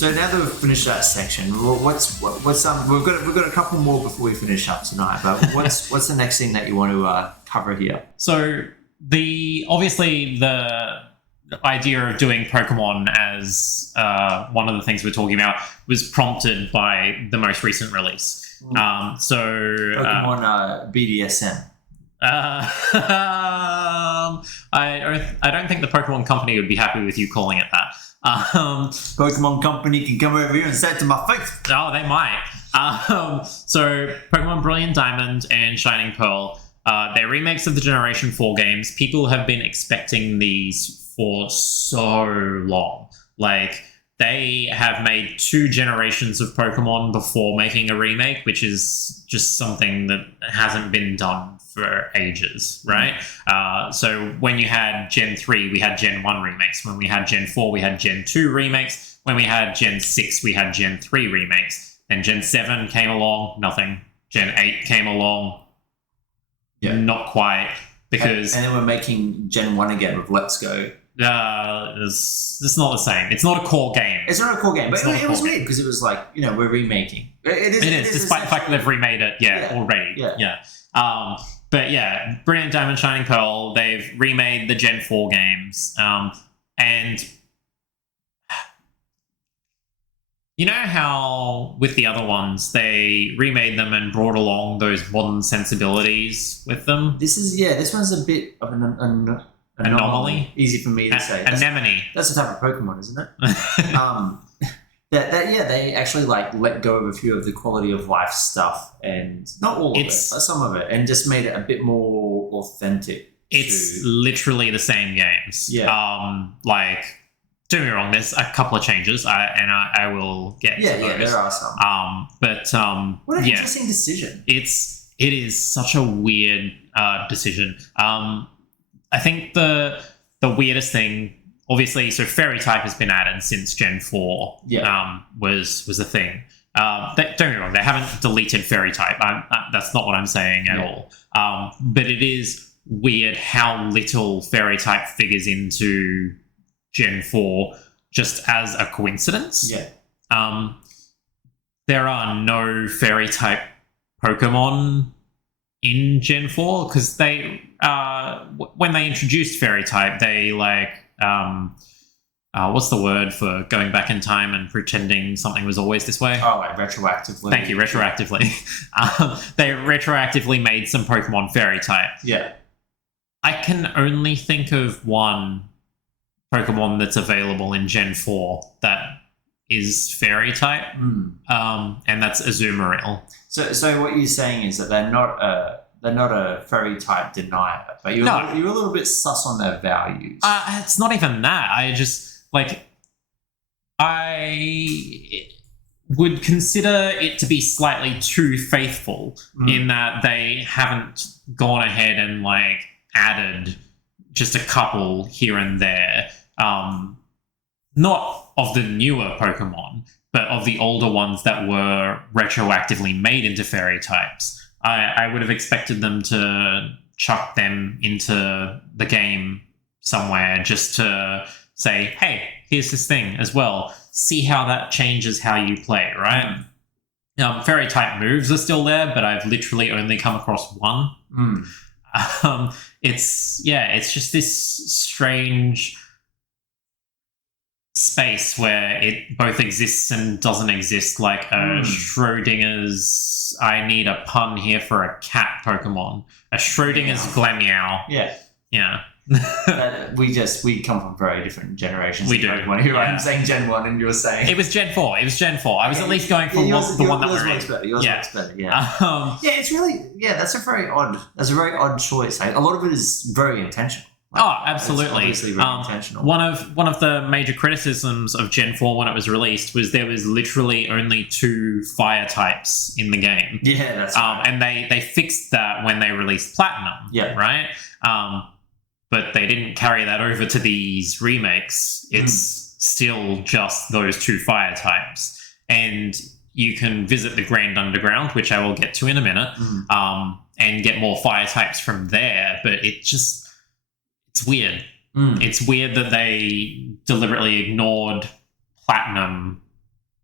So now that we've finished that section, what's we've got a couple more before we finish up tonight. But what's the next thing that you want to cover here? So obviously the idea of doing Pokemon as one of the things we're talking about was prompted by the most recent release. Pokemon BDSM. I don't think the Pokemon Company would be happy with you calling it that. Pokemon Company can come over here and say it to my face. Oh, they might. So Pokemon Brilliant Diamond and Shining Pearl, they're remakes of the Generation 4 games. People have been expecting these for so long. Like, they have made 2 generations of Pokemon before making a remake, which is just something that hasn't been done for ages, right? So when you had Gen 3, we had Gen 1 remakes. When we had Gen 4, we had Gen 2 remakes. When we had Gen 6, we had Gen 3 remakes. Then Gen 7 came along, nothing. Gen 8 came along, not quite. Because and then we're making Gen 1 again with Let's Go. It's not the same. It's not a core game. It's not a core game, but it was weird because it was like, we're remaking. It is despite the fact that they've remade it, already. Yeah. But yeah, Brilliant Diamond, Shining Pearl, they've remade the Gen 4 games. And you know how with the other ones, they remade them and brought along those modern sensibilities with them? This one's a bit of an anomaly. Easy for me to say. Anemone. That's the type of Pokemon, isn't it? They actually let go of a few of the quality of life stuff, and not all of it, but some of it, and just made it a bit more authentic. It's literally the same games. Yeah. Don't get me wrong, there's a couple of changes, and I will get to those. Yeah, there are some. What an interesting decision. It is such a weird decision. I think the weirdest thing, obviously, so Fairy type has been added since Gen 4 was a thing. Don't get me wrong, they haven't deleted Fairy type. That's not what I'm saying at all. But it is weird how little Fairy type figures into Gen 4 just as a coincidence. Yeah. There are no Fairy type Pokemon in Gen 4 because they when they introduced Fairy type, they what's the word for going back in time and pretending something was always this way? Oh, retroactively. Thank you, retroactively. They retroactively made some Pokemon Fairy type. Yeah. I can only think of one Pokemon that's available in Gen 4 that is Fairy type, and that's Azumarill. So what you're saying is that they're not a Fairy type denier, but you're a little bit sus on their values. It's not even that. I just I would consider it to be slightly too faithful in that they haven't gone ahead and added just a couple here and there. Not of the newer Pokemon, but of the older ones that were retroactively made into Fairy types. I would have expected them to chuck them into the game somewhere just to say, hey, here's this thing as well. See how that changes how you play, right? Fairy type moves are still there, but I've literally only come across one. It's just this strange space where it both exists and doesn't exist, like Schrodinger's, I need a pun here for a cat Pokemon, a Schrodinger's Glameow. Yeah. We come from very different generations. We do. Pokemon. Here I'm saying Gen 1 and you were saying... It was Gen 4. I was at least going for the one that we're in. Yours works better, it's really... Yeah, that's a very odd choice. A lot of it is very intentional. Absolutely. It's obviously very intentional. One of the major criticisms of Gen 4 when it was released was there was literally only 2 fire types in the game. Yeah, that's right. And they fixed that when they released Platinum. Yeah. Right? But they didn't carry that over to these remakes. It's still just those 2 fire types. And you can visit the Grand Underground, which I will get to in a minute, and get more fire types from there. But it's weird. It's weird that they deliberately ignored Platinum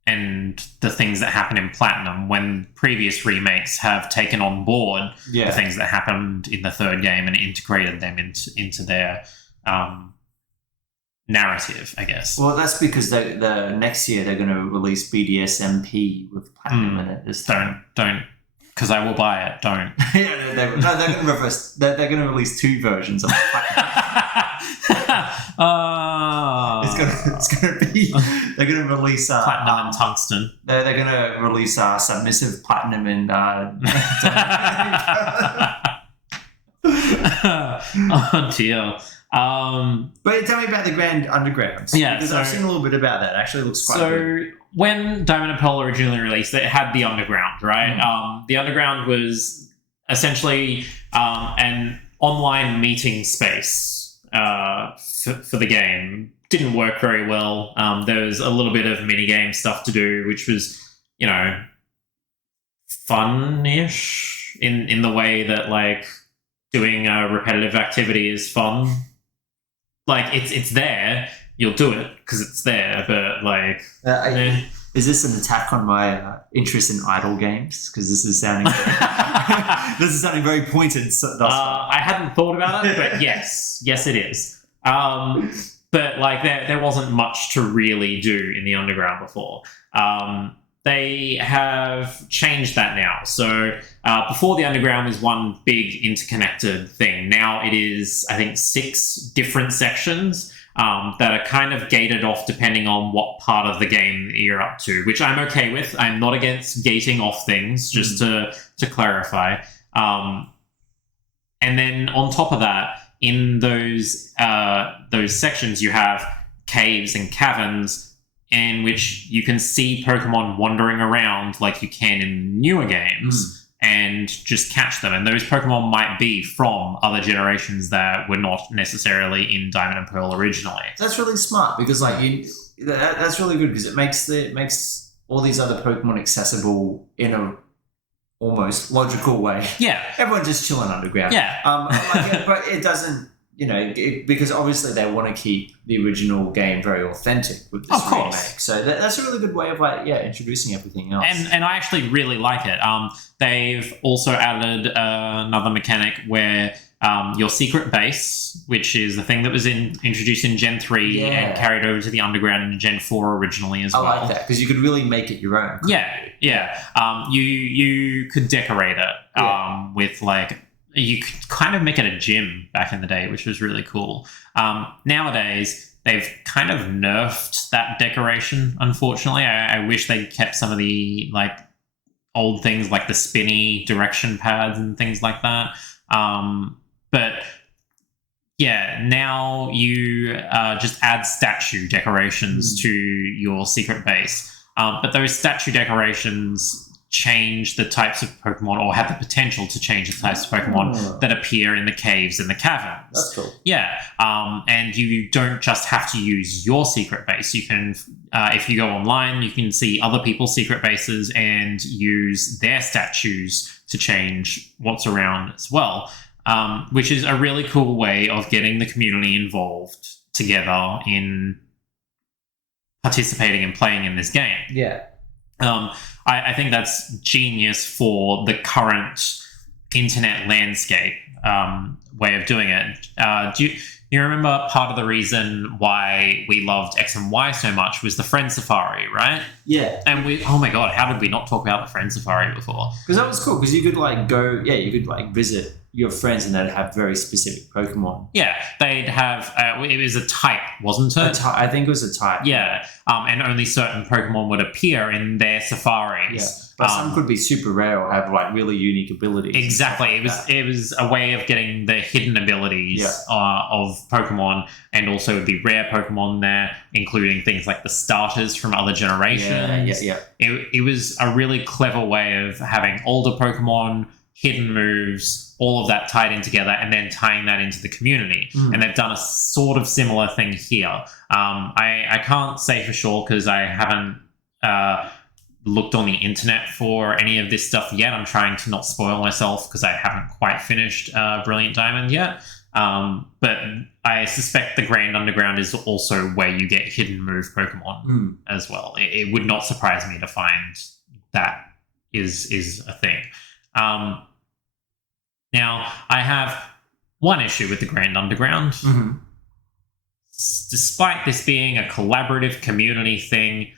and the things that happen in Platinum when previous remakes have taken on board the things that happened in the third game and integrated them into their narrative, I guess. Well, that's because the next year they're going to release BDSMP with Platinum in it. This time. Don't, because I will buy it. Don't. Yeah, they're going to reverse. They're going to release 2 versions of Platinum. It's going to be. They're going to release Platinum and Tungsten. They're going to release Submissive Platinum and. Oh dear. But tell me about the Grand Undergrounds. Yeah, because I've seen a little bit about that. It actually looks quite good. So when Diamond and Pearl originally released, it had the Underground, right? The Underground was essentially an online meeting space for the game. Didn't work very well. There was a little bit of minigame stuff to do, which was, fun-ish in the way that, like, doing a repetitive activity is fun. Like, it's there. You'll do it because it's there, but, like... Is this an attack on my interest in idle games? Because this is sounding very pointed. I hadn't thought about it, but yes, it is. But like there wasn't much to really do in the Underground before. They have changed that now. So before the Underground was one big interconnected thing. Now it is, I think, 6 different sections that are kind of gated off depending on what part of the game you're up to, which I'm okay with. I'm not against gating off things, just to clarify. And then on top of that, in those sections, you have caves and caverns in which you can see Pokemon wandering around like you can in newer games and just catch them. And those Pokemon might be from other generations that were not necessarily in Diamond and Pearl originally. That's really smart because that's really good because it makes all these other Pokemon accessible in a almost logical way. Yeah. Everyone's just chilling underground. Yeah. But it doesn't, because obviously they want to keep the original game very authentic with this remake. So that's a really good way of introducing everything else. And I actually really like it. They've also added another mechanic where your secret base, which is the thing that was introduced in Gen 3 and carried over to the Underground in Gen 4 originally as well. I like that because you could really make it your own. Yeah. You could decorate it with like... You could kind of make it a gym back in the day, which was really cool. Nowadays, they've kind of nerfed that decoration, unfortunately. I wish they kept some of the like old things like the spinny direction pads and things like that. But yeah, now you just add statue decorations to your secret base. But those statue decorations change the types of Pokemon, or have the potential to change the types of Pokemon that appear in the caves and the caverns. That's cool. Yeah, and you don't just have to use your secret base. You can, if you go online, you can see other people's secret bases and use their statues to change what's around as well, which is a really cool way of getting the community involved together in participating and playing in this game. Yeah. I think that's genius for the current internet landscape way of doing it. Do you remember part of the reason why we loved X and Y so much was the Friend Safari, right? Yeah. And oh my god, how did we not talk about the Friend Safari before? Because that was cool, because you could you could visit your friends and they'd have very specific Pokemon. Yeah, they'd have, it was a type, wasn't it? I think it was a type. Yeah, and only certain Pokemon would appear in their safaris. Yeah. But some could be super rare or have like really unique abilities. Exactly. It was a way of getting the hidden abilities of Pokemon, and also the rare Pokemon there, including things like the starters from other generations. Yeah. It was a really clever way of having older Pokemon, hidden moves, all of that tied in together, and then tying that into the community. And they've done a sort of similar thing here. I can't say for sure because I haven't looked on the internet for any of this stuff yet. I'm trying to not spoil myself because I haven't quite finished Brilliant Diamond yet. But I suspect the Grand Underground is also where you get hidden move Pokemon as well. It would not surprise me to find that is a thing. Now, I have one issue with the Grand Underground. Mm-hmm. Despite this being a collaborative community thing,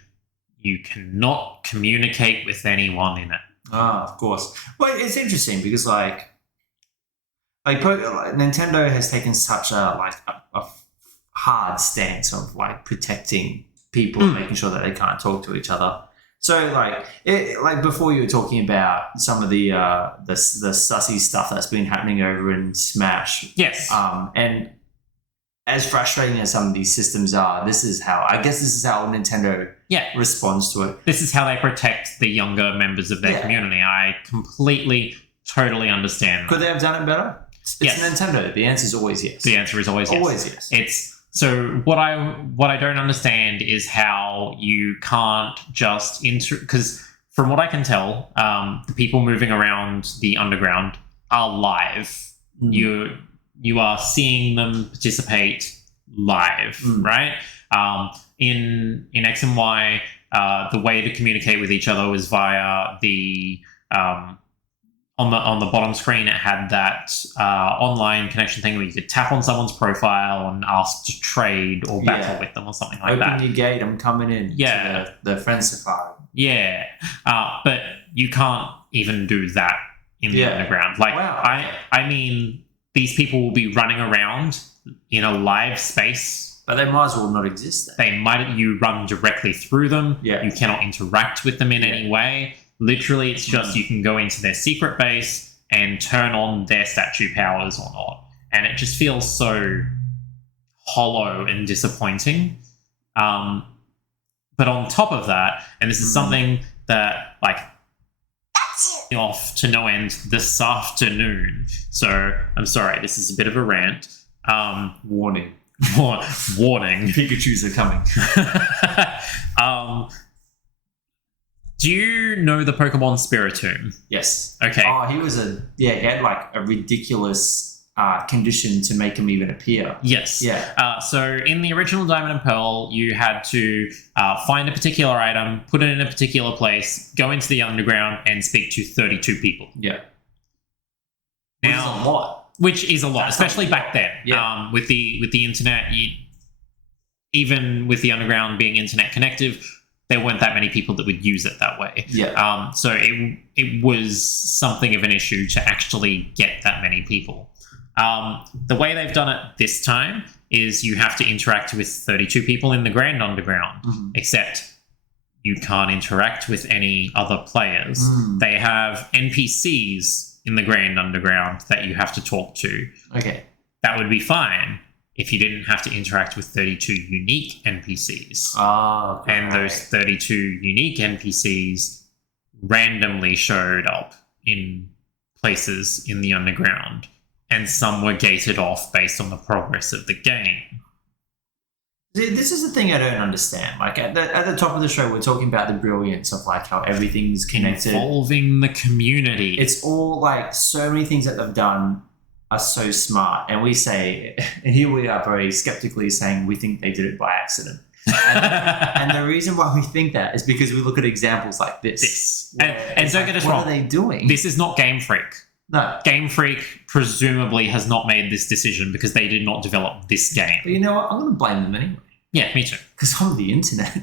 you cannot communicate with anyone in it. Ah, of course. Well, it's interesting because Nintendo has taken such a hard stance of protecting people, making sure that they can't talk to each other. So before you were talking about some of the sussy stuff that's been happening over in Smash. Yes. And as frustrating as some of these systems are, this is how Nintendo responds to it. This is how they protect the younger members of their community. I completely, totally understand. Could they have done it better? It's Nintendo. The answer is always yes. The answer is always yes. Always yes. So what I don't understand is how you can't just because from what I can tell, the people moving around the underground are live. You are seeing them participate live, right? In X and Y, the way to communicate with each other was via the on the bottom screen. It had that online connection thing where you could tap on someone's profile and ask to trade or battle with them or something like that. Open your gate, I'm coming in. Yeah, to the friend safari. Yeah, but you can't even do that in the underground. I mean, these people will be running around in a live space. But they might as well not exist then. You run directly through them. Yeah. You cannot interact with them in any way. Literally, it's just you can go into their secret base and turn on their statue powers or not. And it just feels so hollow and disappointing. But on top of that, and this is something that, off to no end this afternoon. So, I'm sorry, this is a bit of a rant. Warning. Warning. Pikachus are coming. Do you know the Pokemon Spiritomb? Yes. Okay. Oh, he had a ridiculous condition to make him even appear. Yes. Yeah. So in the original Diamond and Pearl, you had to find a particular item, put it in a particular place, go into the underground, and speak to 32 people. Yeah. Which is a lot, especially back then. Yeah. With the internet, even with the underground being internet connective, there weren't that many people that would use it that way. Yeah. So it was something of an issue to actually get that many people. The way they've done it this time is you have to interact with 32 people in the Grand Underground, except you can't interact with any other players. They have NPCs in the Grand Underground that you have to talk to. Okay. That would be fine if you didn't have to interact with 32 unique NPCs. Oh, okay. And those 32 unique NPCs randomly showed up in places in the underground, and some were gated off based on the progress of the game. This is the thing I don't understand. At the top of the show, we're talking about the brilliance of how everything's connected. Involving the community. It's all so many things that they've done are so smart, and we say, and here we are very skeptically saying we think they did it by accident. And the reason why we think that is because we look at examples like this. And don't get us wrong. What are they doing? This is not Game Freak. No. Game Freak presumably has not made this decision because they did not develop this game. But you know what? I'm going to blame them anyway. Yeah, me too. Because I'm on the internet.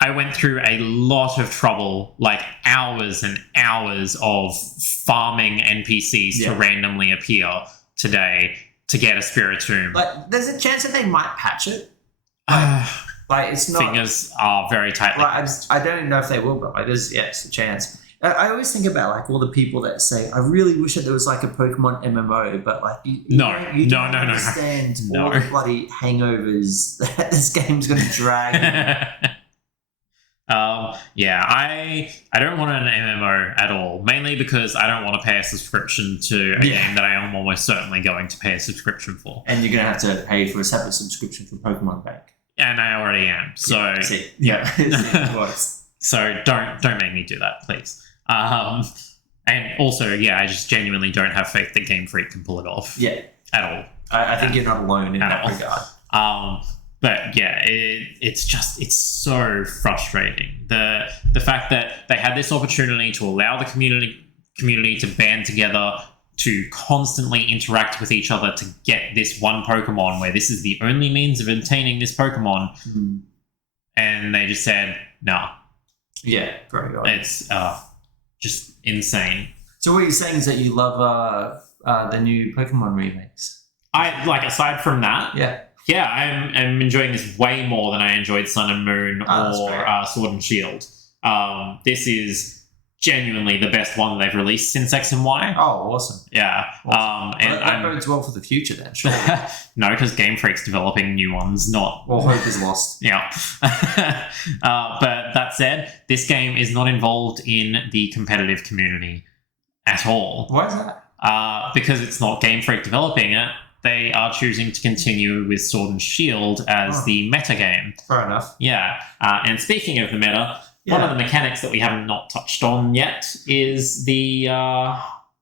I went through a lot of trouble, hours and hours of farming NPCs to randomly appear today to get a Spiritomb. There's a chance that they might patch it. It's not. Fingers are very tightly. I don't know if they will, but there's a chance. I always think about all the people that say, "I really wish that there was a Pokemon MMO," but you don't understand all the bloody hangovers that this game's going to drag. I don't want an MMO at all, mainly because I don't want to pay a subscription to a game that I am almost certainly going to pay a subscription for. And you're going to have to pay for a separate subscription for Pokemon Bank. And I already am. So it works. So don't make me do that, please. And also, I just genuinely don't have faith that Game Freak can pull it off. Yeah. At all. I think you're not alone in that regard. But it's so frustrating. The fact that they had this opportunity to allow the community to band together to constantly interact with each other to get this one Pokemon where this is the only means of obtaining this Pokemon. And they just said, no. Yeah, very good. It's just insane. So what you're saying is that you love the new Pokemon remakes? Aside from that, I'm enjoying this way more than I enjoyed Sun and Moon or Sword and Shield. This is genuinely the best one they've released since X and Y. Oh, awesome. Yeah. Awesome. And that bodes well for the future then, sure. No, because Game Freak's developing new ones, not... Well, hope is lost. Yeah. But that said, this game is not involved in the competitive community at all. Why is that? Because it's not Game Freak developing it. They are choosing to continue with Sword and Shield as the meta game. Fair enough. Yeah. And speaking of the meta... One of the mechanics that we haven't not touched on yet is the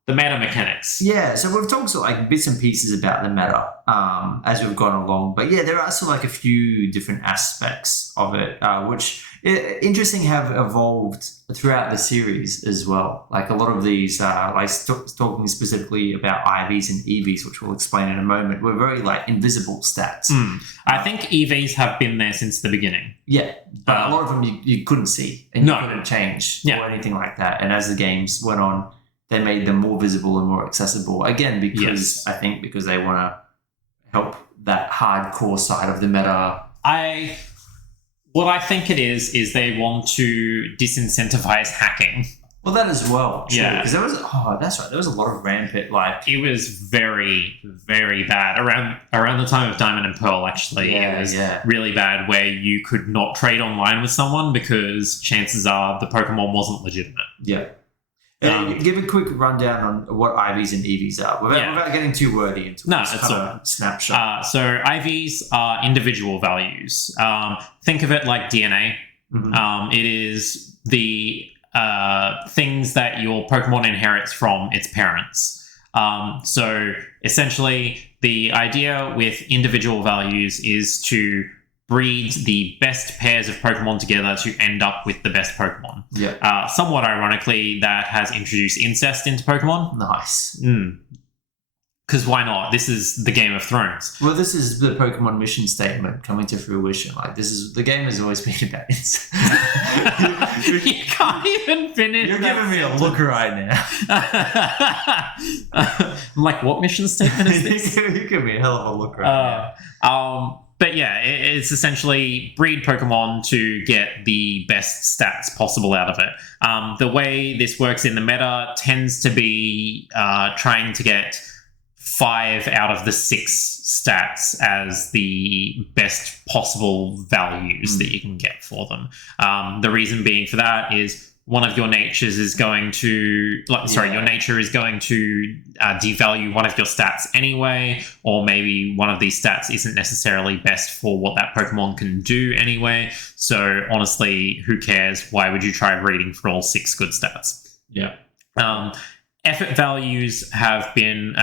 meta mechanics. Yeah, so we've talked sort of like bits and pieces about the meta as we've gone along. But yeah, there are sort of like a few different aspects of it, which interesting have evolved throughout the series as well. Like a lot of these, talking specifically about IVs and EVs, which we'll explain in a moment, were very like invisible stats. I think EVs have been there since the beginning. Yeah, but a lot of them you couldn't see and you couldn't change or anything like that. And as the games went on, they made them more visible and more accessible. Again, because I think because they want to help that hardcore side of the meta. What I think it is they want to disincentivize hacking. Well, that as well. True. Yeah. Because that's right. There was a lot of rampant, It was very, very bad. Around the time of Diamond and Pearl, actually. It was really bad where you could not trade online with someone because chances are the Pokemon wasn't legitimate. Yeah. Give a quick rundown on what IVs and EVs are without getting too wordy into it. No, it's a snapshot. So IVs are individual values. Think of it like DNA. It is the things that your Pokemon inherits from its parents. So essentially, the idea with individual values is to breed the best pairs of Pokemon together to end up with the best Pokemon. Yeah. Somewhat ironically, that has introduced incest into Pokemon. Nice. Because why not? This is the Game of Thrones. Well, this is the Pokemon mission statement coming to fruition. Like the game has always been about incest. You can't even finish. You're giving me a look right now. I'm like, what mission statement is this? You give me a hell of a look right now. But yeah, it's essentially breed Pokemon to get the best stats possible out of it. The way this works in the meta tends to be trying to get 5 out of the 6 stats as the best possible values that you can get for them. The reason being for that is one of your natures is going to, your nature is going to devalue one of your stats anyway, or maybe one of these stats isn't necessarily best for what that Pokemon can do anyway. So honestly, who cares? Why would you try reading for all 6 good stats? Yeah. Effort values have been,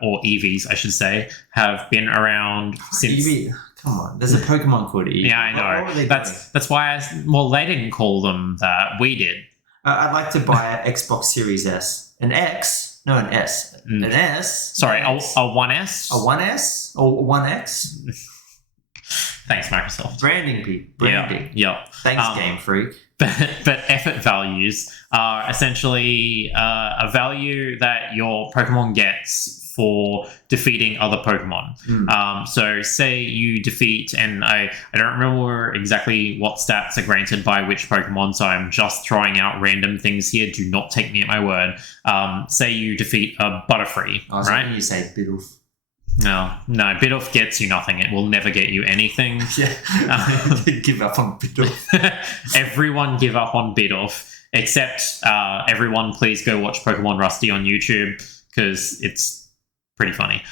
or EVs, I should say, have been around since... EV? Come on, there's a Pokemon called EV. Yeah, I know. What were they that's why they didn't call them that. We did. I'd like to buy an Xbox Series S. An X? No, an S. An S? Sorry, an a 1S? A 1S? Or 1X? Thanks, Microsoft. Branding, Pete. Branding. Yeah. Thanks, Game Freak. But effort values are essentially a value that your Pokemon gets for defeating other Pokemon. So say you defeat, and I don't remember exactly what stats are granted by which Pokemon, so I'm just throwing out random things here. Do not take me at my word. Say you defeat a Butterfree, right? You say Bidoof. No, Bidoof gets you nothing. It will never get you anything. Yeah, give up on Bidoof. Everyone give up on Bidoof, except everyone please go watch Pokemon Rusty on YouTube, because it's pretty funny.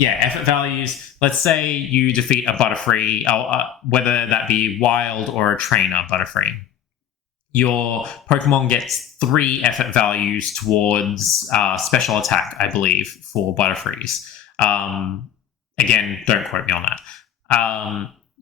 Effort values. Let's say you defeat a Butterfree, whether that be wild or a trainer Butterfree. your Pokemon gets 3 effort values towards special attack, I believe, for Butterfreeze. Again, don't quote me on that.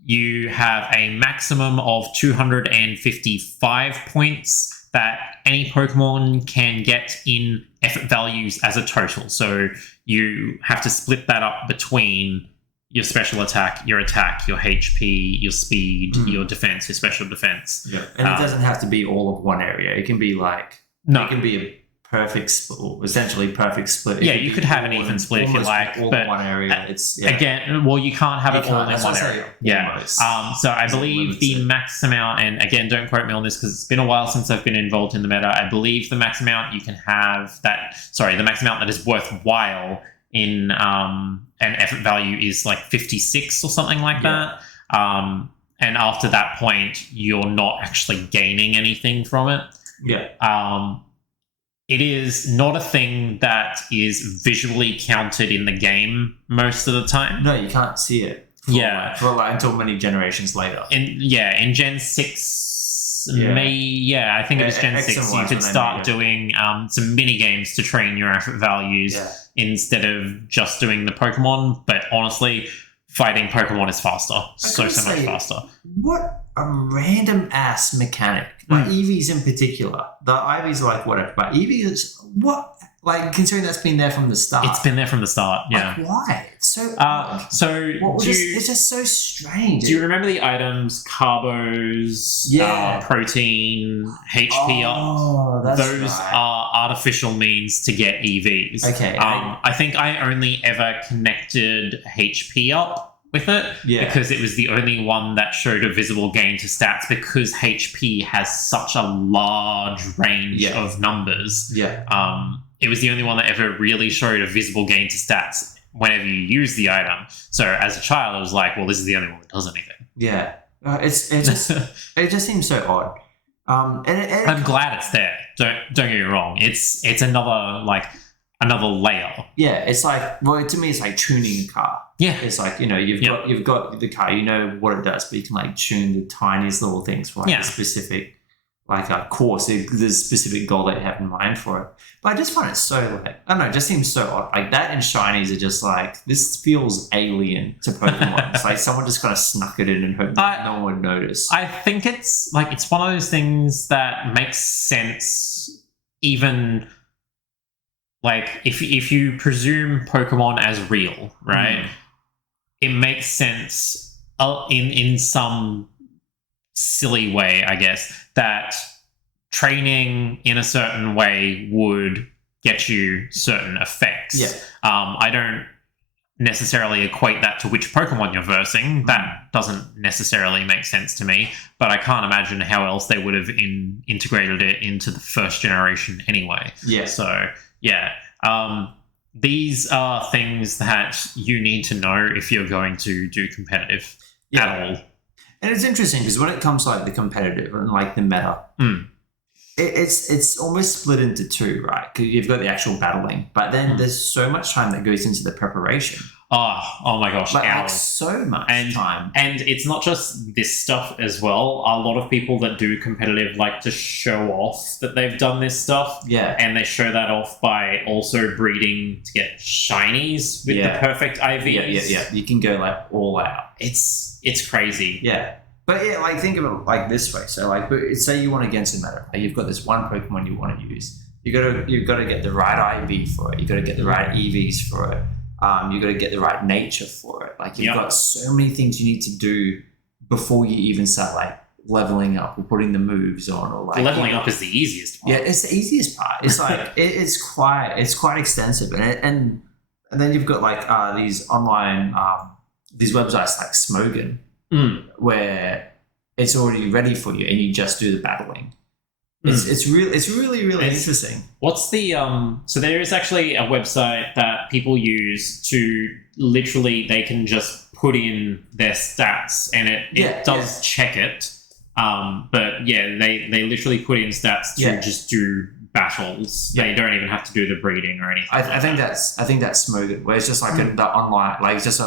You have a maximum of 255 points that any Pokemon can get in effort values as a total. So you have to split that up between your special attack, your HP, your speed, your defense, your special defense. Yeah. And it doesn't have to be all of one area. It can be like, it can be a perfect split, essentially perfect split. Yeah, you could have an even split if you like, all but in one area. It's again, well, you can't have it all in one area. Yeah. So I believe the max amount, and again, don't quote me on this because it's been a while since I've been involved in the meta. I believe the max amount you can have the max amount that is worthwhile in an effort value is like 56 or something like that. And after that point, you're not actually gaining anything from it. Yeah. It is not a thing that is visually counted in the game most of the time. No, you can't see it. Until many generations later. In Gen 6, I think it was Gen 6, you could start doing some mini games to train your effort values instead of just doing the Pokemon. But honestly, fighting Pokemon is faster. So much faster. What a random ass mechanic. Like Eevees in particular. The Ivies are like whatever, but Eevees, what? Like, considering that's been there from the start. It's been there from the start, yeah. Like, why? It's so it's just so strange. Do you remember the items, carbos, protein, HP up? Oh, that's Those are artificial means to get EVs. Okay. I think I only ever connected HP up with it because it was the only one that showed a visible gain to stats because HP has such a large range of numbers. It was the only one that ever really showed a visible gain to stats whenever you use the item. So as a child, I was like, well, this is the only one that does anything. Yeah. It just seems so odd. I'm glad it's there. Don't get me wrong. It's another layer. Yeah, it's like, well, to me, it's like tuning a car. Yeah, it's like, you've got the car, you know what it does, but you can like tune the tiniest little things for like a specific, like a course. There's a specific goal that you have in mind for it. But I just find it so like, I don't know, it just seems so odd. Like that and shinies are just like, this feels alien to Pokemon. It's like someone just kind of snuck it in and hoped no one would notice. I think it's like, it's one of those things that makes sense even. Like, if you presume Pokemon as real, right, it makes sense in some silly way, I guess, that training in a certain way would get you certain effects. Yeah. I don't necessarily equate that to which Pokemon you're versing. That doesn't necessarily make sense to me, but I can't imagine how else they would have integrated it into the first generation anyway. Yeah. So... yeah. These are things that you need to know if you're going to do competitive at all. And it's interesting because when it comes to like the competitive and like the meta, it's almost split into two, right? Because you've got the actual battling, but then there's so much time that goes into the preparation. Oh my gosh, like so much time. And it's not just this stuff as well. A lot of people that do competitive like to show off that they've done this stuff. Yeah. And they show that off by also breeding to get shinies with the perfect IVs. Yeah. You can go like all out. It's crazy. Yeah. But yeah, like think of it like this way. So like, say you want to get a meta. Like you've got this one Pokemon you want to use. You've got to get the right IV for it. You've got to get the right EVs for it. You've got to get the right nature for it. Like you've got so many things you need to do before you even start like leveling up or putting the moves on or like leveling up is the easiest part. Yeah, it's the easiest part. It's like it's quite extensive, and then you've got like these online these websites like Smogon where it's already ready for you and you just do the battling. It's really interesting. What's the so there is actually a website that people use to literally they can just put in their stats and it does check it. But yeah, they literally put in stats to just do battles. They don't even have to do the breeding or anything. I think that's Smogon, where it's just like the online, like it's just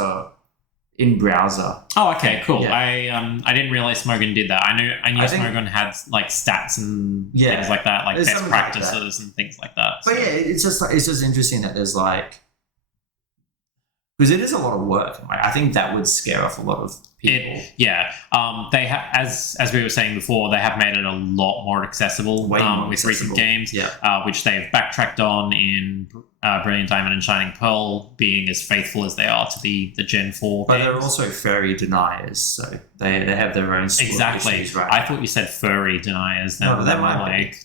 in browser. Oh, okay, cool. Yeah. I didn't realize Smogon did that. I knew I think- Smogon had like stats and Yeah. things like that, like There's best something like practices and things like that. But So- yeah, it's just interesting that there's like, because it is a lot of work. Like, I think that would scare off a lot of people. They have, as we were saying before, they have made it a lot more accessible Way more with accessible. recent games, Yeah. which they've backtracked on in Brilliant Diamond and Shining Pearl, being as faithful as they are to the Gen 4 But games. they're also furry deniers, so they have their own sort of Exactly. issues, right? I thought you said furry deniers. No, but they Then might I'm be. like,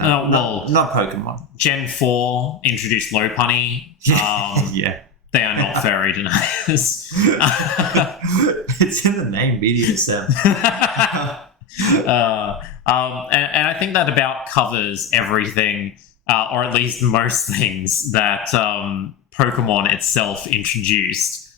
No, well- not Pokemon. Gen 4 introduced low punny. Yeah. They are not furry deniers. It's in the name, BDSM. And I think that about covers everything, or at least most things that Pokemon itself introduced.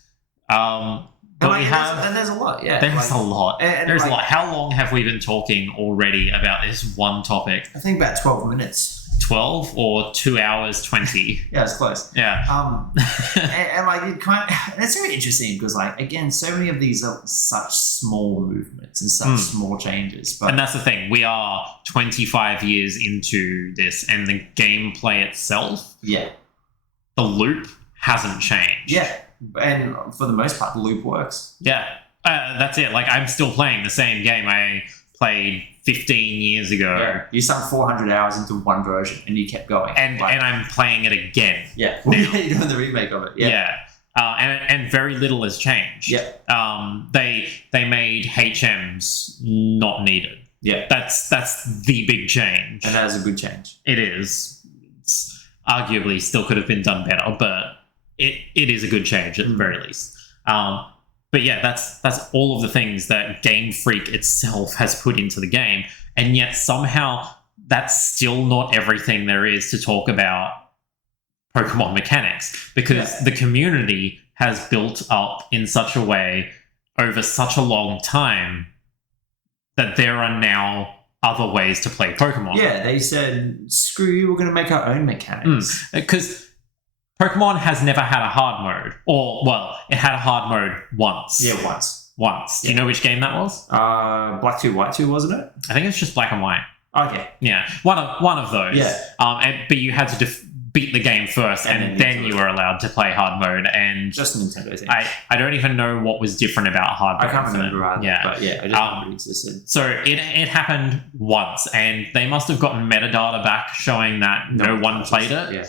But we have. And there's a lot, yeah. There's a lot. and There's like- a lot. How long have we been talking already about this one topic? I think about 12 minutes. 12 or 2 hours 20? Yeah, it's close. Yeah. And like it kind of, and it's very interesting because like again, so many of these are such small movements and such small changes. But And that's the thing. We are 25 years into this, and the gameplay itself, yeah, the loop hasn't changed. yeah, and for the most part, the loop works. Yeah. That's it. Like, I'm still playing the same game I played 15 years ago. Yeah, you sunk 400 hours into one version and you kept going. And Like, I'm playing it again. yeah, now. you're doing the remake of it. Yeah, And very little has changed. yeah, They made HMs not needed. yeah, That's the big change. and that is a good change. It is. It's arguably still could have been done better, but it is a good change at the very least. But yeah, that's all of the things that Game Freak itself has put into the game, and yet somehow that's still not everything there is to talk about Pokemon mechanics, because the community has built up in such a way over such a long time that there are now other ways to play Pokemon. Yeah, they said, screw you, we're going to make our own mechanics. Because Pokemon has never had a hard mode. Or, well, it had a hard mode once. Yeah, once. Once. Do you know which game that was? Black 2, White 2, wasn't it? I think it's just Black and White. Okay. Yeah. One of those. Yeah. But you had to beat the game first, and then you were allowed to play hard mode. And Just Nintendo thing. I don't even know what was different about hard mode. I can't for them. remember either. Yeah. But yeah, I just remember it existed. So it happened once, and they must have gotten metadata back showing that no one played it. Yeah.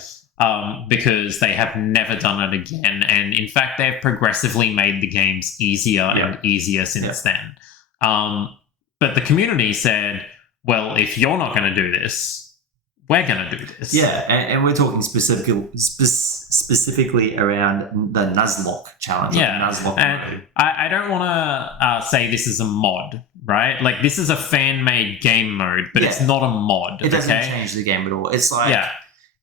Because they have never done it again. And in fact, they've progressively made the games easier and easier since then. But the community said, well, if you're not going to do this, we're going to do this. Yeah, and we're talking specifically around the Nuzlocke challenge. Yeah, Nuzlocke and mode. I don't want to say this is a mod, right? Like, this is a fan-made game mode, but it's not a mod. It doesn't okay? change the game at all. It's like,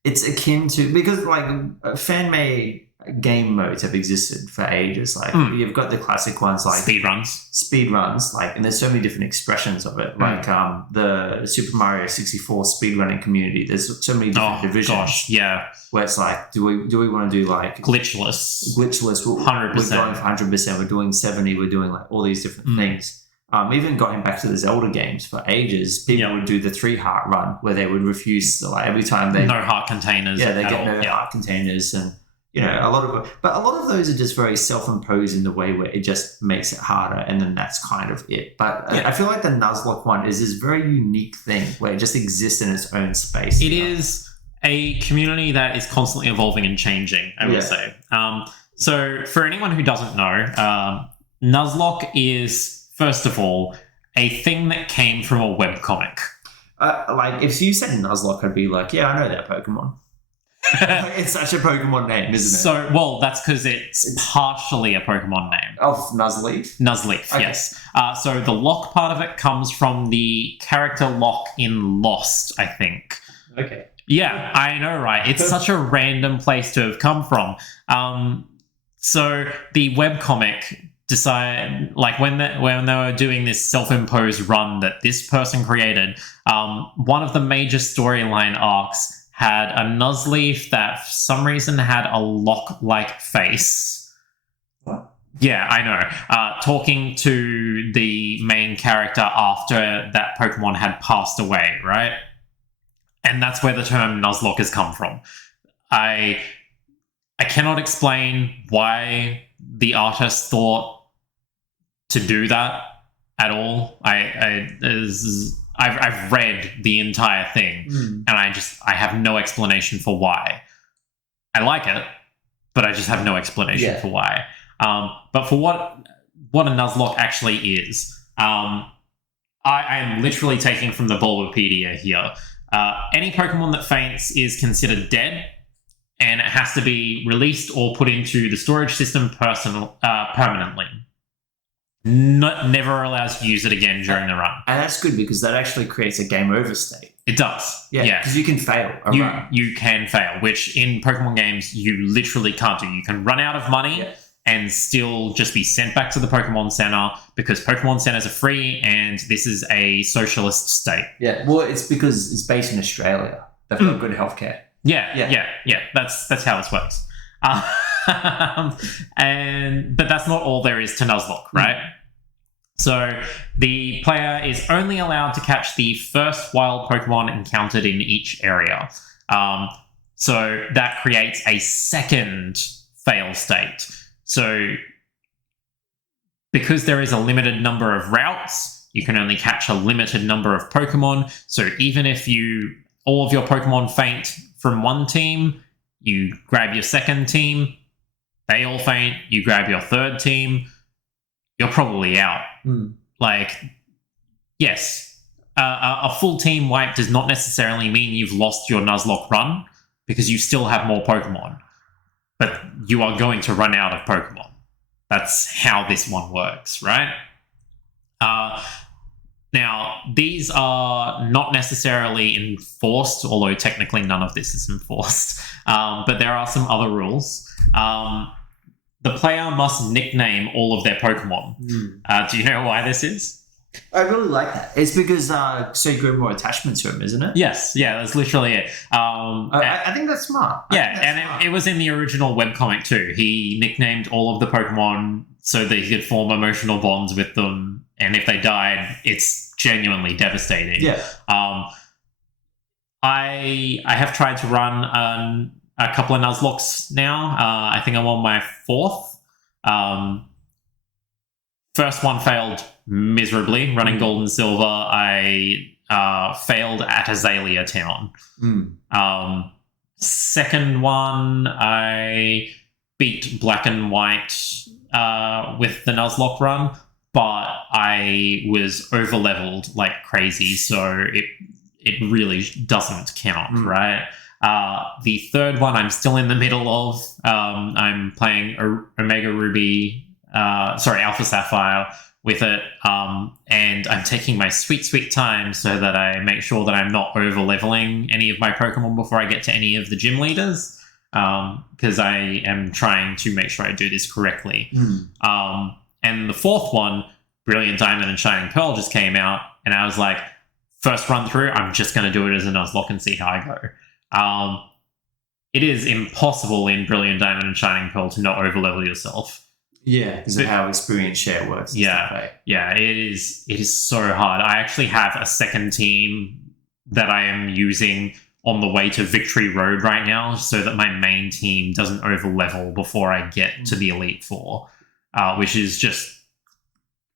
it's akin to, because like fan-made game modes have existed for ages. Like you've got the classic ones like speed runs, like, and there's so many different expressions of it. Like the Super Mario 64 speedrunning community. There's so many different divisions. Gosh, yeah. Where it's like, do we want to do like glitchless? 100%. We're going for 100%. We're doing 70. We're doing like all these different things. Even going back to the Zelda games for ages, people would do the 3-heart run where they would refuse to, like, every time they no heart containers. Yeah, they get no heart containers, and a lot of those are just very self-imposed in the way where it just makes it harder, and then that's kind of it. But I feel like the Nuzlocke one is this very unique thing where it just exists in its own space. It is a community that is constantly evolving and changing, I would say. So for anyone who doesn't know, Nuzlocke is, first of all, a thing that came from a webcomic. Like, if you said Nuzlocke, I'd be like, yeah, I know that Pokemon. It's such a Pokemon name, isn't it? So, well, that's because it's partially a Pokemon name. Of Nuzleaf? Nuzleaf, yes. So the lock part of it comes from the character Lock in Lost, I think. Okay. Yeah, I know, right? It's such a random place to have come from. So the webcomic decided, like, when they were doing this self-imposed run that this person created, one of the major storyline arcs had a Nuzleaf that for some reason had a lock-like face. What? Yeah, I know. Talking to the main character after that Pokemon had passed away, right? And that's where the term Nuzlocke has come from. I cannot explain why the artist thought to do that at all. I've read the entire thing, and I have no explanation for why. I like it, but I just have no explanation for why. But for what a Nuzlocke actually is, I am literally taking from the Bulbapedia here. Any Pokemon that faints is considered dead, and it has to be released or put into the storage system permanently. Never allows to use it again during the run. And that's good because that actually creates a game over state. It does. Yeah. Because you can fail a run. You can fail, which in Pokemon games you literally can't do. You can run out of money and still just be sent back to the Pokemon Center because Pokemon Centers are free and this is a socialist state. Yeah. Well, it's because it's based in Australia. They've got good healthcare. Yeah. That's how this works. But that's not all there is to Nuzlocke, right? So the player is only allowed to catch the first wild Pokemon encountered in each area. So that creates a second fail state. So because there is a limited number of routes, you can only catch a limited number of Pokemon. So even if all of your Pokemon faint from one team, you grab your second team, they all faint, you grab your third team, you're probably out. Like, yes, a full team wipe does not necessarily mean you've lost your Nuzlocke run because you still have more Pokemon. But you are going to run out of Pokemon. That's how this one works, right? Now, these are not necessarily enforced, although technically none of this is enforced. But there are some other rules. The player must nickname all of their Pokemon. Do you know why this is? I really like that. It's because so you grow more attachment to them, isn't it? Yes, yeah, that's literally it. I think that's smart. It was in the original webcomic too. He nicknamed all of the Pokemon so that he could form emotional bonds with them, and if they died, it's genuinely devastating. Yeah. I have tried to run a couple of Nuzlockes now. I think I'm on my fourth. First one failed miserably. Running Gold and Silver, I failed at Azalea Town. Second one, I beat Black and White with the Nuzlocke run, but I was over-leveled like crazy, so it really doesn't count, right? The third one I'm still in the middle of. I'm playing Omega Ruby, Alpha Sapphire with it, and I'm taking my sweet time so that I make sure that I'm not over-leveling any of my Pokemon before I get to any of the gym leaders, because I am trying to make sure I do this correctly. And the fourth one, Brilliant Diamond and Shining Pearl, just came out, and I was like, first run through, I'm just going to do it as a Nuzlocke and see how I go. It is impossible in Brilliant Diamond and Shining Pearl to not overlevel yourself. Yeah, because of how experience share works. Yeah, it is so hard. I actually have a second team that I am using on the way to Victory Road right now so that my main team doesn't overlevel before I get to the Elite Four, which is just,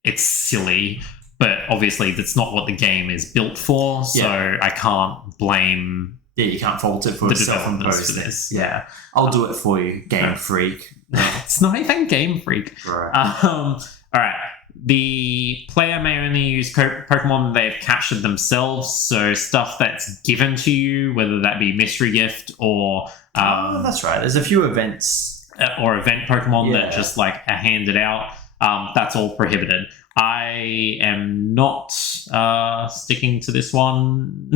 it's silly. But obviously that's not what the game is built for, so I can't blame... Yeah, you can't fault it for the self-imposed for this. Yeah, I'll do it for you, Game Freak. It's not even Game Freak. Right. All right. The player may only use Pokemon they've captured themselves, so stuff that's given to you, whether that be mystery gift or... that's right. There's a few events. Or event Pokemon that just like are handed out. That's all prohibited. I am not sticking to this one.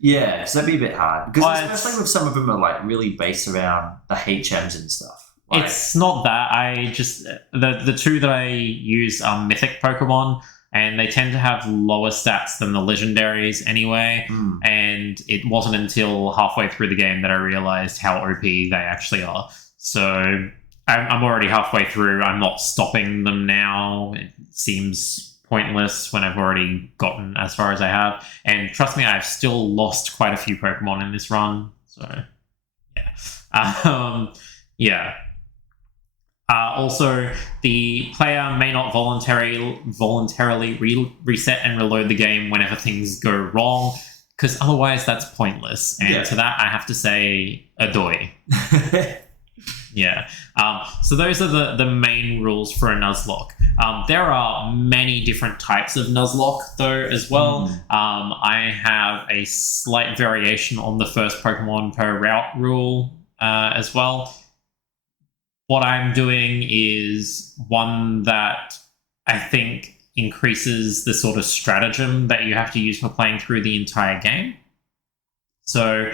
Yeah, so that'd be a bit hard. Because especially with some of them are like really based around the HMs and stuff. Like, it's not that. I just... The two that I use are mythic Pokemon, and they tend to have lower stats than the legendaries anyway. And it wasn't until halfway through the game that I realized how OP they actually are. So I'm already halfway through. I'm not stopping them now. It seems pointless when I've already gotten as far as I have. And trust me, I've still lost quite a few Pokemon in this run. So, yeah. Yeah. Also, the player may not voluntarily reset and reload the game whenever things go wrong, because otherwise that's pointless. And to that, I have to say, adoy. Yeah. So those are the main rules for a Nuzlocke. There are many different types of Nuzlocke, though, as well. I have a slight variation on the first Pokemon per route rule as well. What I'm doing is one that I think increases the sort of stratagem that you have to use for playing through the entire game. So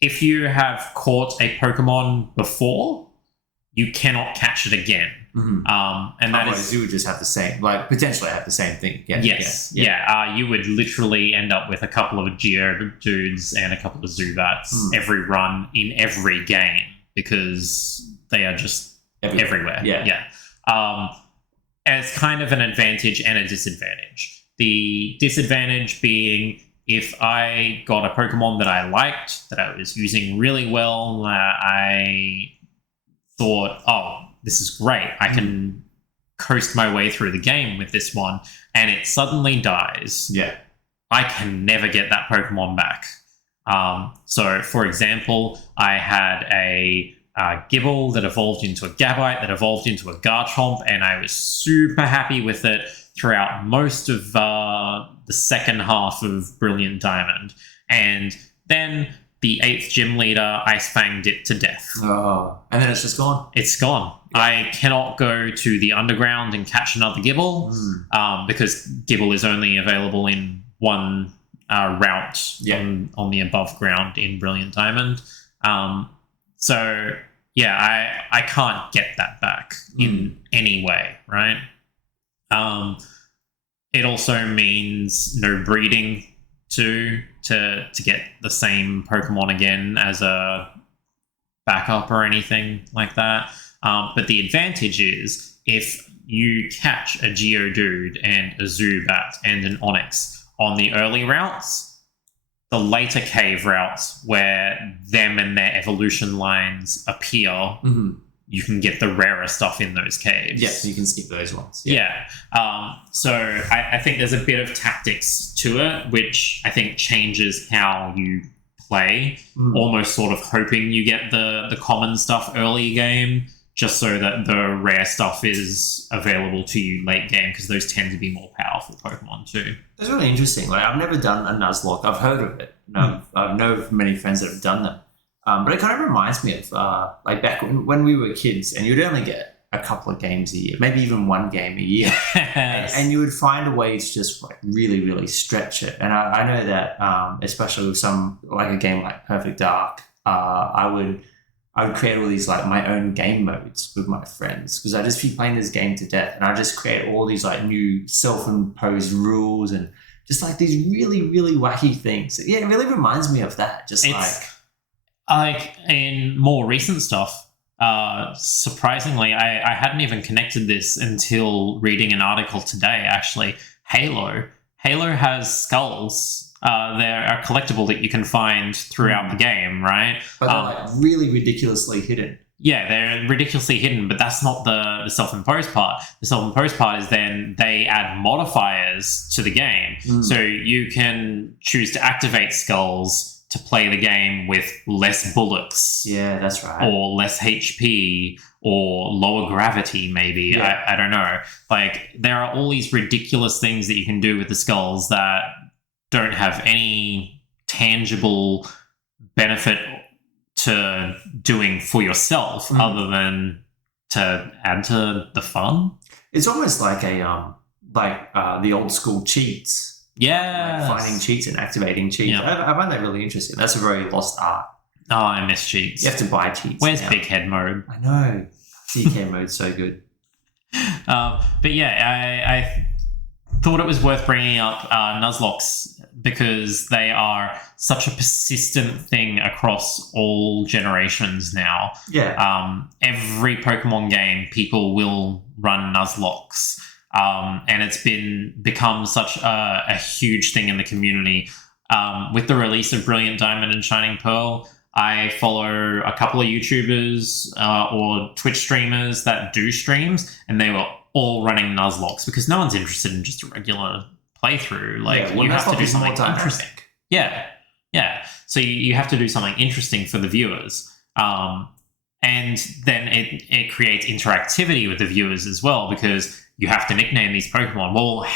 if you have caught a Pokemon before, you cannot catch it again. And that otherwise, you would just have the same, like potentially have the same thing. Yes. You would literally end up with a couple of Geodudes and a couple of Zubats every run in every game because they are just everywhere. As kind of an advantage and a disadvantage. The disadvantage being if I got a Pokemon that I liked, that I was using really well, I thought, oh, this is great. I can coast my way through the game with this one, and it suddenly dies. I can never get that Pokemon back. So, for example, I had a Gible that evolved into a Gabite, that evolved into a Garchomp, and I was super happy with it throughout most of the second half of Brilliant Diamond. And then the 8th gym leader Ice Fanged it to death. Oh, and then it's just gone? It's gone. I cannot go to the underground and catch another Gible because Gible is only available in one route on the above ground in Brilliant Diamond. So, yeah, I can't get that back in any way, right? It also means no breeding to get the same Pokemon again as a backup or anything like that. But the advantage is if you catch a Geodude and a Zubat and an Onix on the early routes, the later cave routes where them and their evolution lines appear, you can get the rarer stuff in those caves. Yes, you can skip those ones. So I think there's a bit of tactics to it, which I think changes how you play, almost sort of hoping you get the common stuff early game, just so that the rare stuff is available to you late game, because those tend to be more powerful Pokemon too. It's really interesting. Like, I've never done a Nuzlocke. I've heard of it. I know of many friends that have done them. But it kind of reminds me of like back when we were kids, and you'd only get a couple of games a year, maybe even one game a year. And you would find a way to just like really, really stretch it. And I know that especially with some, like a game like Perfect Dark, I would create all these like my own game modes with my friends because I just keep playing this game to death, and I just create all these like new self-imposed rules and just like these really, really wacky things. Yeah, it really reminds me of that. Just like in more recent stuff, surprisingly, I hadn't even connected this until reading an article today, actually. Halo has skulls. They're a collectible that you can find throughout the game, right? But they're like really ridiculously hidden. Yeah, they're ridiculously hidden, but that's not the self-imposed part. The self-imposed part is then they add modifiers to the game. So you can choose to activate skulls to play the game with less bullets. Yeah, that's right. Or less HP, or lower gravity, maybe. Yeah. I don't know. Like, there are all these ridiculous things that you can do with the skulls that don't have any tangible benefit to doing for yourself other than to add to the fun. It's almost like a the old school cheats. Yeah, like finding cheats and activating cheats. I find that really interesting. That's a very lost art. Oh, I miss cheats. You have to buy cheats. Where's Big Head mode? I know. CK mode's so good. But yeah, I thought it was worth bringing up Nuzlocke's because they are such a persistent thing across all generations now. Yeah. Every Pokemon game, people will run Nuzlockes, and it's become such a huge thing in the community. With the release of Brilliant Diamond and Shining Pearl, I follow a couple of YouTubers or Twitch streamers that do streams, and they were all running Nuzlockes because no one's interested in just a regular playthrough. Like, you have to do something interesting. Yeah. So you have to do something interesting for the viewers. And then it creates interactivity with the viewers as well, because you have to nickname these Pokemon. Well,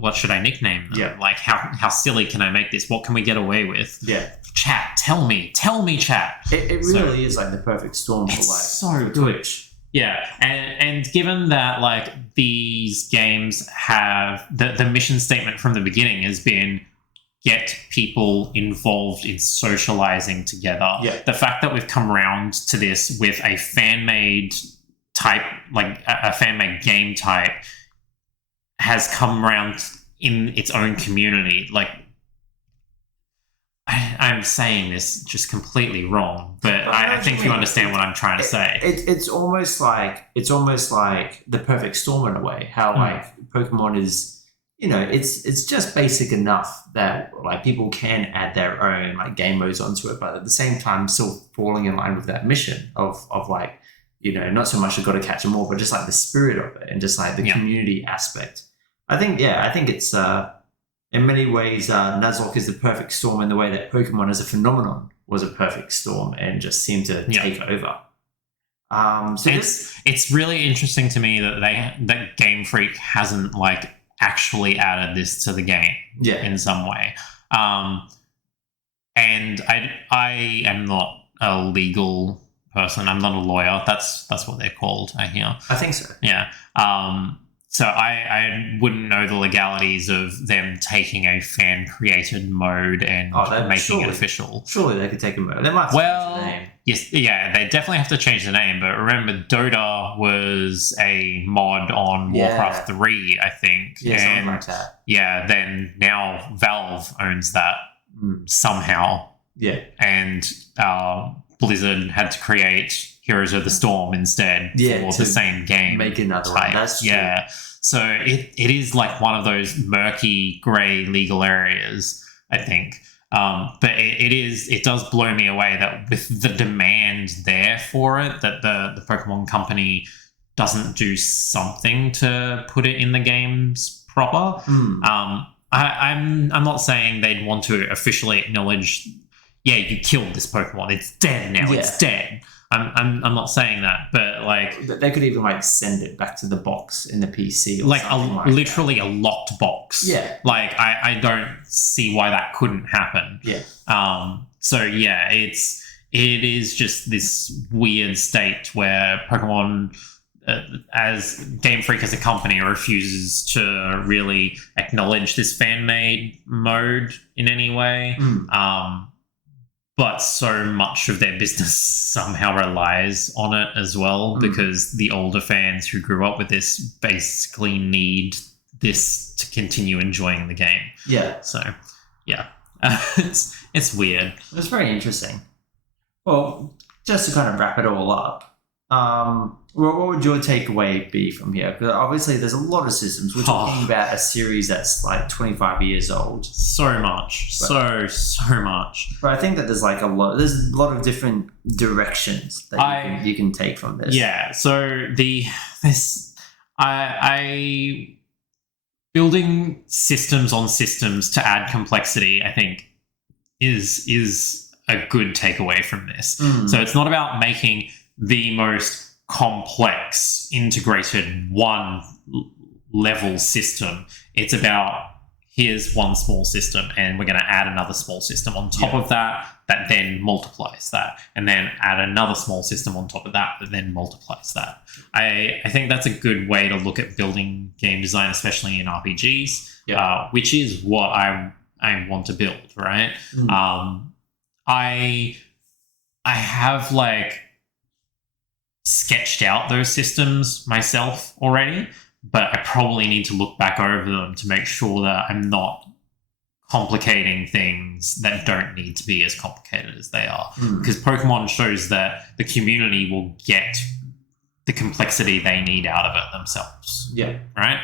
what should I nickname them? Yeah. Like, how silly can I make this? What can we get away with? Yeah. Chat, tell me, chat. It really is like the perfect storm for so good. Twitch. Yeah, and given that like these games have the mission statement from the beginning has been get people involved in socializing together. Yeah. The fact that we've come around to this with a fan-made type, like a fan-made game type, has come around in its own community. Like, I'm saying this just completely wrong, but I think you understand what I'm trying to say. It's almost like the perfect storm in a way. How like Pokemon is, it's just basic enough that like people can add their own like game modes onto it, but at the same time still falling in line with that mission of like, not so much you've got to catch them all, but just like the spirit of it and just like the community aspect. I think it's in many ways, Nuzlocke is the perfect storm in the way that Pokemon as a phenomenon was a perfect storm and just seemed to take over. So it's really interesting to me that Game Freak hasn't like actually added this to the game in some way. And I am not a legal person. I'm not a lawyer. That's what they're called, I hear. I think so. Yeah. So I wouldn't know the legalities of them taking a fan-created mode and making it official. Surely they could take a mode. They might have to change the name. Yes, yeah, they definitely have to change the name. But remember, Dota was a mod on Warcraft 3, I think. Yeah, something like that. Yeah, then now Valve owns that somehow. Yeah. And Blizzard had to create Heroes of the Storm instead for the same game. Make another one. That's true. Yeah. So it is like one of those murky, grey legal areas, I think. But it does blow me away that with the demand there for it, that the Pokemon company doesn't do something to put it in the games proper. I'm not saying they'd want to officially acknowledge, you killed this Pokemon. It's dead now. Yeah. It's dead. I'm not saying that, but like they could even like send it back to the box in the PC, or like literally a locked box. Yeah, like I don't see why that couldn't happen. Yeah. So yeah, it is just this weird state where Pokemon, as Game Freak as a company, refuses to really acknowledge this fan-made mode in any way. But so much of their business somehow relies on it as well, because the older fans who grew up with this basically need this to continue enjoying the game. Yeah. So, yeah, it's weird. It's very interesting. Well, just to kind of wrap it all up, what would your takeaway be from here? Because obviously there's a lot of systems. We're talking about a series that's like 25 years old. So much. So much. But I think that there's a lot of different directions that you can take from this. Yeah. So building systems on systems to add complexity, I think, is a good takeaway from this. So it's not about making the most complex integrated one level system. It's about, here's one small system and we're going to add another small system on top of that then multiplies that, and then add another small system on top of that then multiplies that. I think that's a good way to look at building game design, especially in RPGs, which is what I want to build, right? I have like sketched out those systems myself already, but I probably need to look back over them to make sure that I'm not complicating things that don't need to be as complicated as they are. Because Pokemon shows that the community will get the complexity they need out of it themselves. Yeah. Right?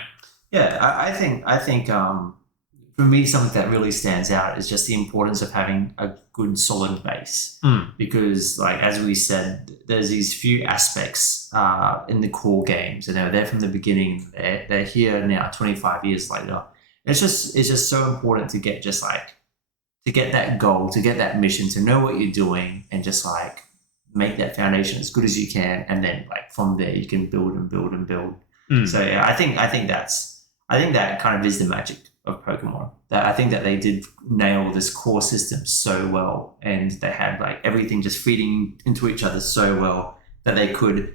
Yeah, I think for me, something that really stands out is just the importance of having a good solid base. Because, like, as we said, there's these few aspects in the core games, and they're from the beginning. They're here now, 25 years later. It's just so important to get that goal, to get that mission, to know what you're doing, and just like make that foundation as good as you can, and then like from there you can build and build and build. So yeah, I think that kind of is the magic of Pokemon. That I think that they did nail this core system so well, and they had like everything just feeding into each other so well that they could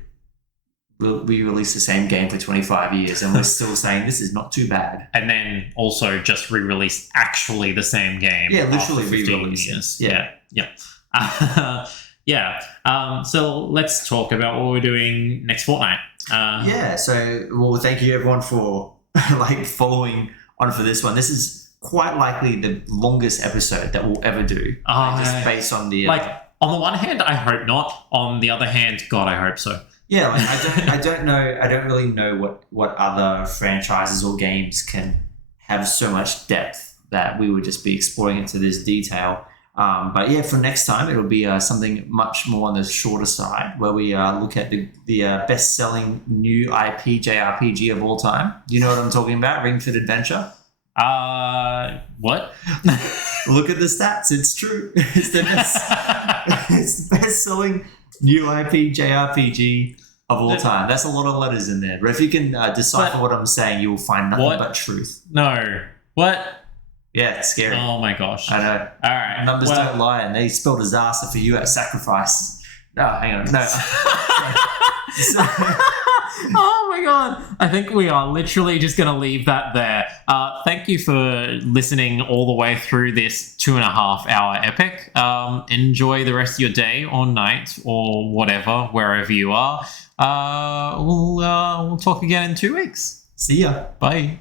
re-release the same game for 25 years and we're still saying this is not too bad. And then also just re-release actually the same game. Yeah, literally after 15 re-release years. Yeah. Yeah. So let's talk about what we're doing next fortnight. So thank you everyone for like following on for this one. This is quite likely the longest episode that we'll ever do. Just based on the on the one hand, I hope not. On the other hand, God, I hope so. Yeah, like I don't know. I don't really know what other franchises or games can have so much depth that we would just be exploring into this detail. But yeah, for next time, it'll be something much more on the shorter side, where we look at the best-selling new IP JRPG of all time. You know what I'm talking about? Ring Fit Adventure. What? Look at the stats. It's true. It's the best-selling new IP JRPG of all time. That's a lot of letters in there. But if you can decipher what I'm saying, you will find nothing but truth. No. What? Yeah, it's scary. Oh my gosh. I know. All right. Numbers don't lie, and they spell disaster for you at sacrifice. No, hang on. No. Oh my god. I think we are literally just going to leave that there. Thank you for listening all the way through this 2.5-hour epic. Enjoy the rest of your day or night or whatever, wherever you are. We'll talk again in 2 weeks. See ya. Bye.